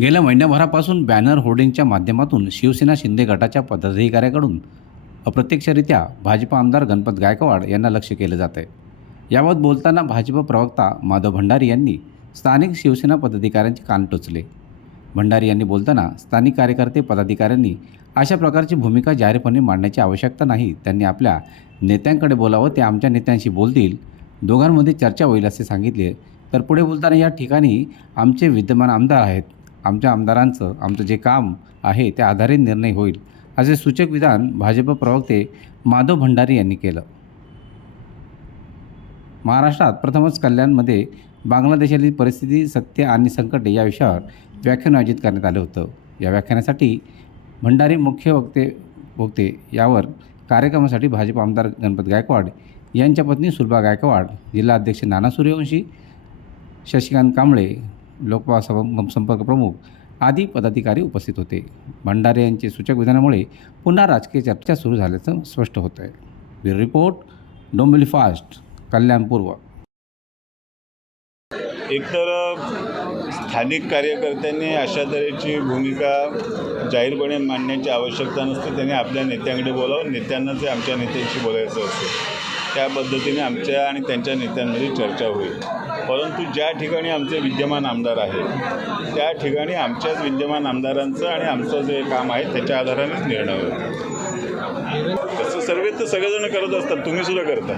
गेल्या महिन्याभरापासून बॅनर होर्डिंगच्या माध्यमातून शिवसेना शिंदे गटाच्या पदाधिकाऱ्याकडून अप्रत्यक्षरित्या भाजपा आमदार गणपत गायकवाड यांना लक्ष केलं जात आहे याबाबत बोलताना भाजप प्रवक्ता माधव भंडारी यांनी स्थानिक शिवसेना पदाधिकाऱ्यांचे कान टोचले. भंडारी यांनी बोलताना स्थानिक कार्यकर्ते पदाधिकाऱ्यांनी अशा प्रकारची भूमिका जाहीरपणे मांडण्याची आवश्यकता नाही त्यांनी आपल्या नेत्यांकडे बोलावं ते आमच्या नेत्यांशी बोलतील दोघांमध्ये चर्चा होईल असे सांगितले. तर पुढे बोलताना या ठिकाणी आमचे विद्यमान आमदार आहेत आमच्या आमदारांचं आमचं जे काम आहे त्या आधारे निर्णय होईल असे सूचक विधान भाजप प्रवक्ते माधव भंडारी यांनी केलं. महाराष्ट्रात प्रथमच कल्याणमध्ये बांगलादेशातील परिस्थिती सत्य आणि संकटे या विषयावर व्याख्यान आयोजित करण्यात आलं होतं. या व्याख्यानासाठी भंडारी मुख्य वक्ते वक्ते यावर कार्यक्रमासाठी भाजप आमदार गणपत गायकवाड यांच्या पत्नी सुलभा गायकवाड जिल्हा अध्यक्ष नाना सूर्यवंशी शशिकांत कांबळे लोकसभा सभा संपर्क प्रमुख आदी पदाधिकारी उपस्थित होते. भंडारे यांचे सूचक विधानामुळे पुन्हा राजकीय चर्चा सुरू झाल्याचं स्पष्ट होतं आहे bureau report Dombivli fast Kalyan पूर्व. एकतर स्थानिक कार्यकर्त्यांनी अशा तऱ्हेची भूमिका जाहीरपणे मांडण्याची आवश्यकता नसते. त्यांनी आपल्या नेत्यांकडे बोलावं. नेत्यांना ते आमच्या नेत्यांशी बोलायचं असतं. त्या पद्धतीने आमच्या आणि त्यांच्या नेत्यांमध्ये चर्चा होईल. परंतु ज्या ठिकाणी आमचे विद्यमान आमदार आहेत त्या ठिकाणी आमच्याच विद्यमान आमदारांचं आणि आमचं जे काम आहे त्याच्या आधारानेच निर्णय होईल. तसं सर्वे तर सगळेजण करत असतात तुम्ही सुद्धा करता.